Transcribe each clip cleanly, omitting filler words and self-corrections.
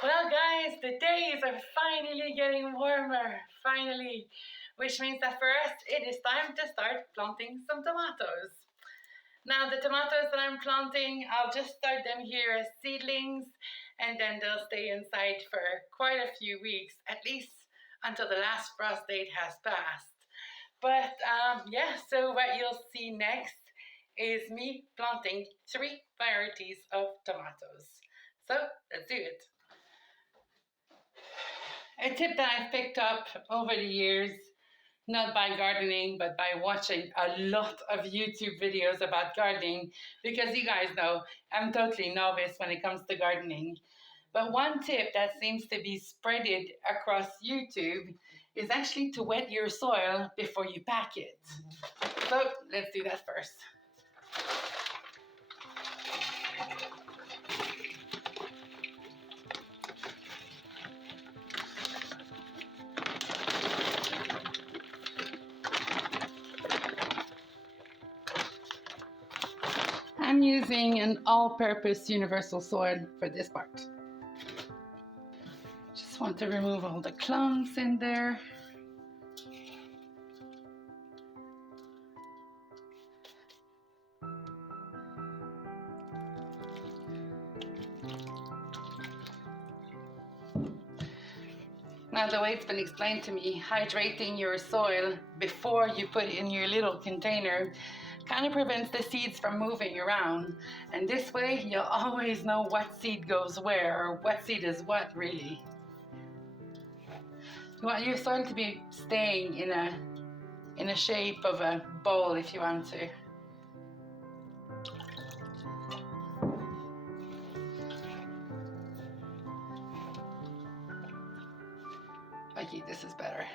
Well guys, the days are finally getting warmer, finally, which means that for us it is time to start planting some tomatoes. Now the tomatoes that I'm planting, I'll just start them here as seedlings and then they'll stay inside for quite a few weeks, at least until the last frost date has passed. But yeah, so what you'll see next is me planting 3 varieties of tomatoes. So let's do it. A tip that I've picked up over the years, not by gardening, but by watching a lot of YouTube videos about gardening, because you guys know I'm totally novice when it comes to gardening. But one tip that seems to be spreaded across YouTube is actually to wet your soil before you pack it. So let's do that first. I'm using an all-purpose universal soil for this part. Just want to remove all the clumps in there. Now the way it's been explained to me, hydrating your soil before you put it in your little container kind of prevents the seeds from moving around. And this way you'll always know what seed goes where, or what seed is what really. You want your soil to be staying in a shape of a bowl if you want to. Okay, this is better.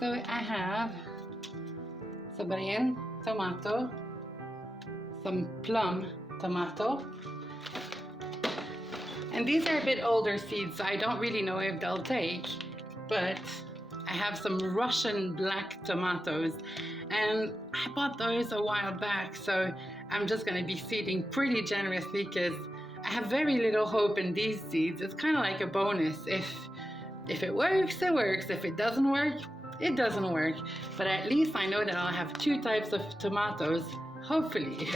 So I have some green tomato, some plum tomato, and these are a bit older seeds, so I don't really know if they'll take, but I have some Russian black tomatoes, and I bought those a while back, so I'm just going to be seeding pretty generously because I have very little hope in these seeds. It's kind of like a bonus. If it works, it works. If it doesn't work, it doesn't work. But at least I know that I'll have 2 types of tomatoes, hopefully.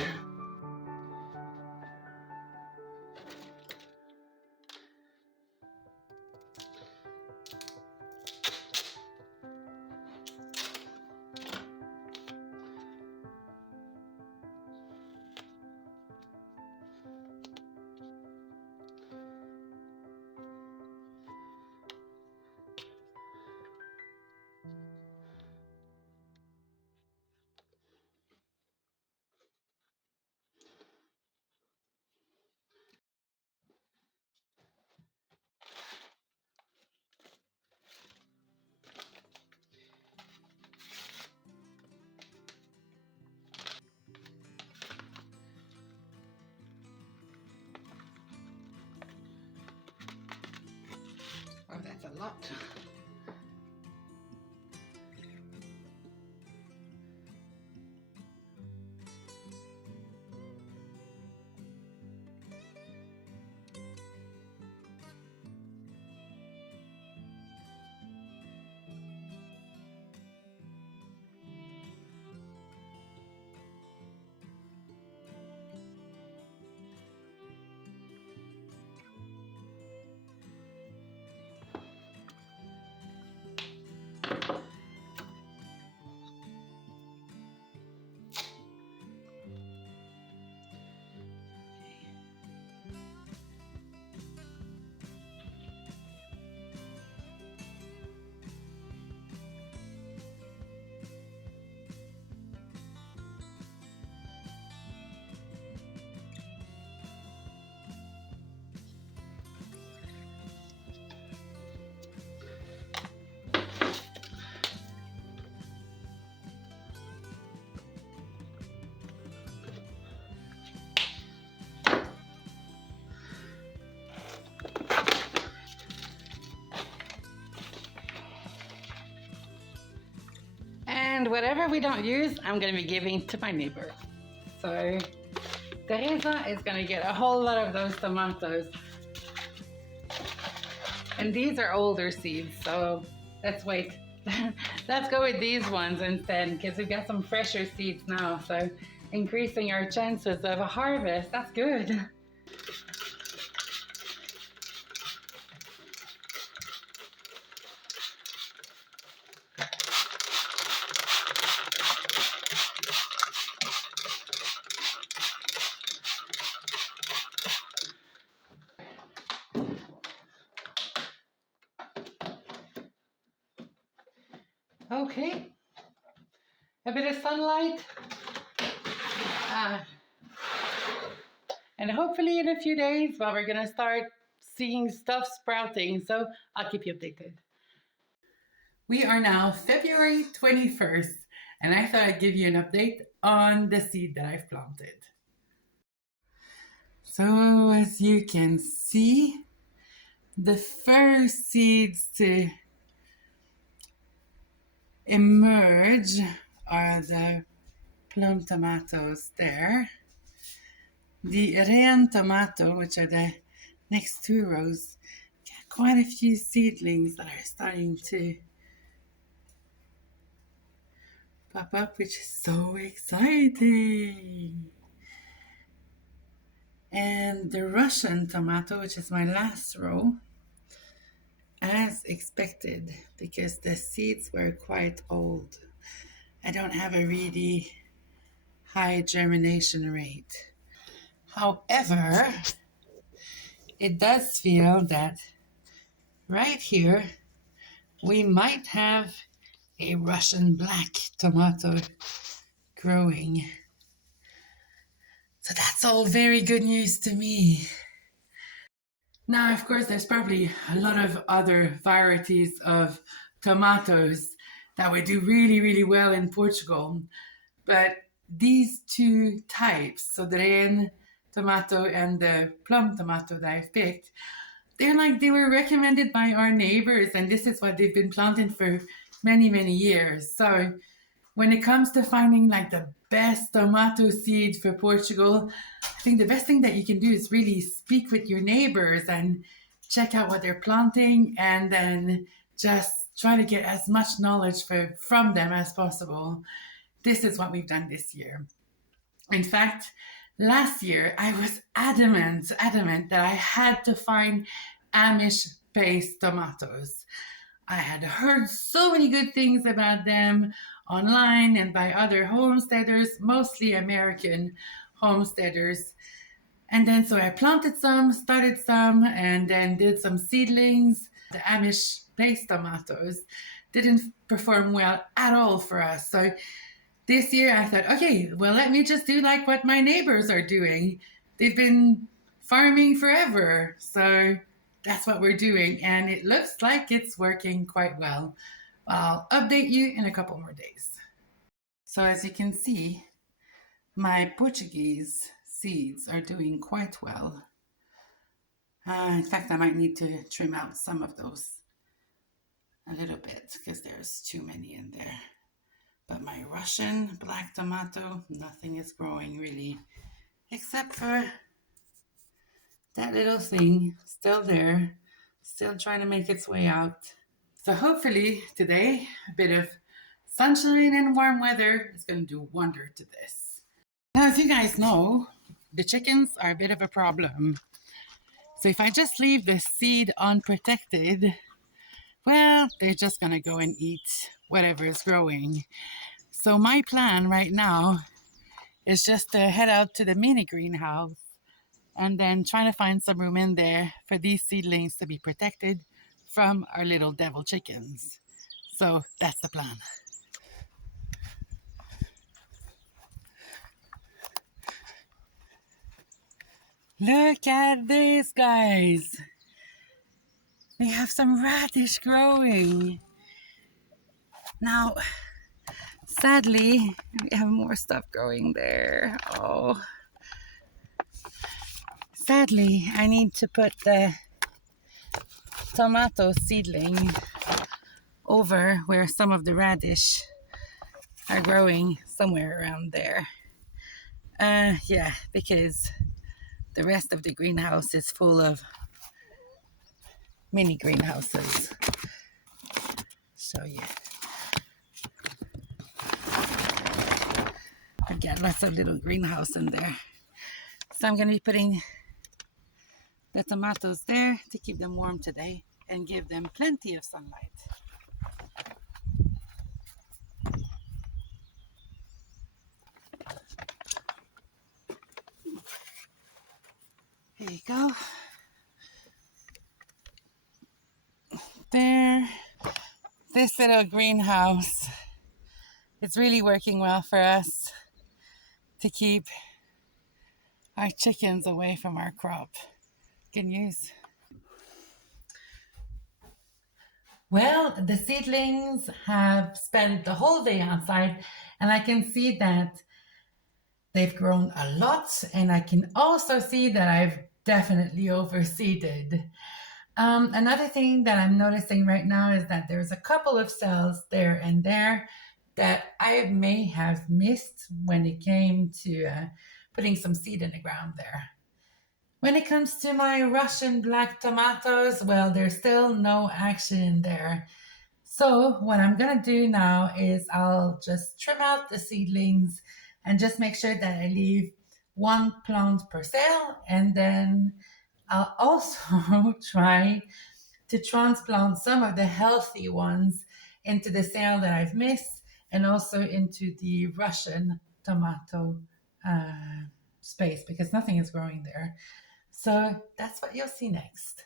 Oh, that's a lot. And whatever we don't use, I'm going to be giving to my neighbor. So Teresa is going to get a whole lot of those tomatoes. And these are older seeds, so let's wait. Let's go with these ones instead, because we've got some fresher seeds now, so increasing our chances of a harvest. That's good. Okay, a bit of sunlight, and hopefully in a few days, well, we're gonna start seeing stuff sprouting, so I'll keep you updated. We are now February 21st, and I thought I'd give you an update on the seed that I've planted. So as you can see, the first seeds to emerge are the plum tomatoes there. The ren tomato, which are the next two rows, got quite a few seedlings that are starting to pop up, which is so exciting. And the Russian tomato, which is my last row, as expected, because the seeds were quite old. I don't have a really high germination rate. However, it does feel that right here we might have a Russian black tomato growing. So that's all very good news to me. Now, of course, there's probably a lot of other varieties of tomatoes that would do really, really well in Portugal. But these two types, so the ren tomato and the plum tomato that I've picked, they were recommended by our neighbors, and this is what they've been planting for many, many years. So when it comes to finding like the best tomato seed for Portugal, I think the best thing that you can do is really speak with your neighbors and check out what they're planting, and then just try to get as much knowledge from them as possible. This is what we've done this year. In fact, last year I was adamant that I had to find Amish-based tomatoes. I had heard so many good things about them online and by other homesteaders, mostly American homesteaders. And then so I planted some, started some, and then did some seedlings. The Amish-based tomatoes didn't perform well at all for us. So this year I thought, okay, well, let me just do like what my neighbors are doing. They've been farming forever. So that's what we're doing. And it looks like it's working quite well. I'll update you in a couple more days. So as you can see, my Portuguese seeds are doing quite well. In fact, I might need to trim out some of those a little bit because there's too many in there. But my Russian black tomato, nothing is growing really, except for that little thing still there, still trying to make its way out. So hopefully today, a bit of sunshine and warm weather is going to do wonder to this. Now, as you guys know, the chickens are a bit of a problem. So if I just leave the seed unprotected, well, they're just going to go and eat whatever is growing. So my plan right now is just to head out to the mini greenhouse and then trying to find some room in there for these seedlings to be protected from our little devil chickens. So that's the plan. Look at this, guys. We have some radish growing. Now, sadly, we have more stuff growing there. Oh. Sadly, I need to put the tomato seedling over where some of the radish are growing somewhere around there. Yeah, because the rest of the greenhouse is full of mini greenhouses. So yeah, I've got lots of little greenhouse in there. So I'm going to be putting the tomatoes there to keep them warm today and give them plenty of sunlight. Here you go. There. This little greenhouse, it's really working well for us to keep our chickens away from our crop. Good news. Well, the seedlings have spent the whole day outside, and I can see that they've grown a lot, and I can also see that I've definitely overseeded. Another thing that I'm noticing right now is that there's a couple of cells there and there that I may have missed when it came to putting some seed in the ground there. When it comes to my Russian black tomatoes, well, there's still no action in there. So what I'm gonna do now is I'll just trim out the seedlings and just make sure that I leave one plant per cell, and then I'll also try to transplant some of the healthy ones into the cell that I've missed, and also into the Russian tomato space, because nothing is growing there. So that's what you'll see next.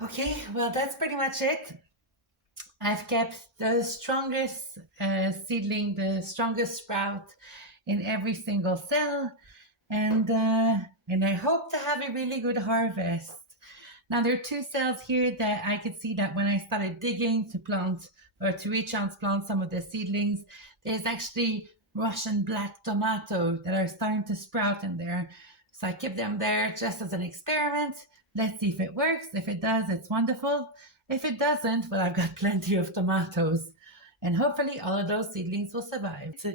Okay, well, that's pretty much it. I've kept the strongest seedling, the strongest sprout in every single cell, and I hope to have a really good harvest. Now there are two cells here that I could see that when I started digging to plant or to retransplant some of the seedlings, there's actually Russian black tomato that are starting to sprout in there. So I keep them there just as an experiment. Let's see if it works. If it does, it's wonderful. If it doesn't, well, I've got plenty of tomatoes, and hopefully all of those seedlings will survive. So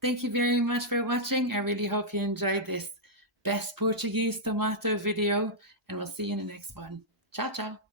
thank you very much for watching. I really hope you enjoyed this best Portuguese tomato video, and we'll see you in the next one. Ciao, ciao.